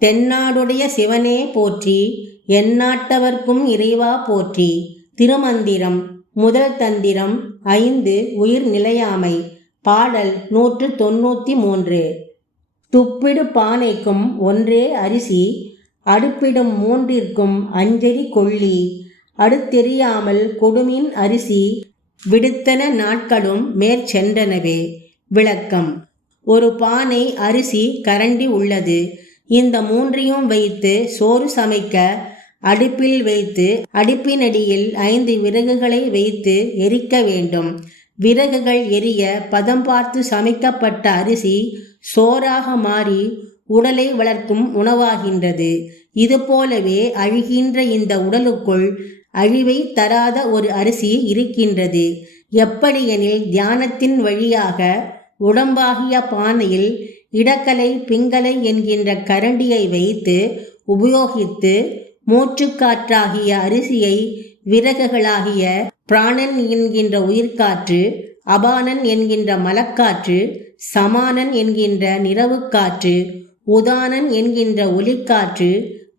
தென்னாடுடைய சிவனே போற்றி எந்நாட்டவர்க்கும் இறைவா போற்றி. திருமந்திரம் முதல் தந்திரம் ஐந்து உயிர் நிலையாமை. பாடல் நூற்று தொண்ணூற்றி மூன்று. துப்பிடு பானைக்கும் ஒன்றே அரிசி அடுப்பிடும் மூன்றிற்கும் அஞ்சரி கொள்ளி. அடுத்தெரியாமல் கொடுமின் அரிசி விடுத்தன நாட்களும் மேற்சென்றனவே. விளக்கம் ஒரு பானை அரிசி கரண்டி உள்ளது. இந்த மூன்றையும் வைத்து சோறு சமைக்க அடுப்பில் வைத்து அடுப்பினடியில் ஐந்து விறகுகளை வைத்து எரிக்க வேண்டும். விறகுகள் எரிய பதம் பார்த்து சமைக்கப்பட்ட அரிசி சோறாக மாறி உடலை வளர்க்கும் உணவாகின்றது. இதுபோலவே அழிகின்ற இந்த உடலுக்குள் அழிவை தராத ஒரு அரிசி இருக்கின்றது. எப்படியெனில் தியானத்தின் வழியாக உடம்பாகிய பானையில் இடக்கலை பிங்கலை என்கின்ற கரண்டியை வைத்து உபயோகித்து மூச்சுக்காற்றாகிய அரிசியை விறகுகளாகிய பிராணன் என்கின்ற உயிர்காற்று அபானன் என்கின்ற மலக்காற்று சமானன் என்கின்ற நிறவுக்காற்று உதானன் என்கின்ற ஒலிக்காற்று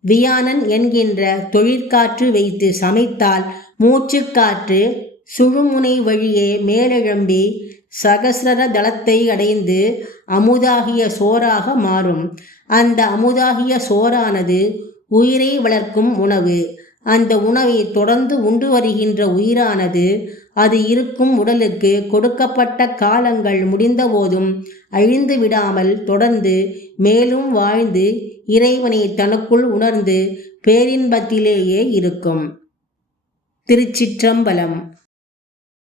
வியானன் என்கின்ற தொழிற்காற்று வைத்து சமைத்தால் மூச்சுக்காற்று சுழுமுனை வழியே மேலெழும்பி சகசிர தளத்தை அடைந்து அமுதாகிய சோறாக மாறும். அந்த அமுதாகிய சோறானது உயிரை வளர்க்கும் உணவு. அந்த உணவை தொடர்ந்து உண்டு வருகின்ற உயிரானது அது இருக்கும் உடலுக்கு கொடுக்கப்பட்ட காலங்கள் முடிந்தபோதும் அழிந்து விடாமல் தொடர்ந்து மேலும் வாழ்ந்து இறைவனை தனக்குள் உணர்ந்து பேரின்பத்திலேயே இருக்கும். திருச்சிற்றம்பலம்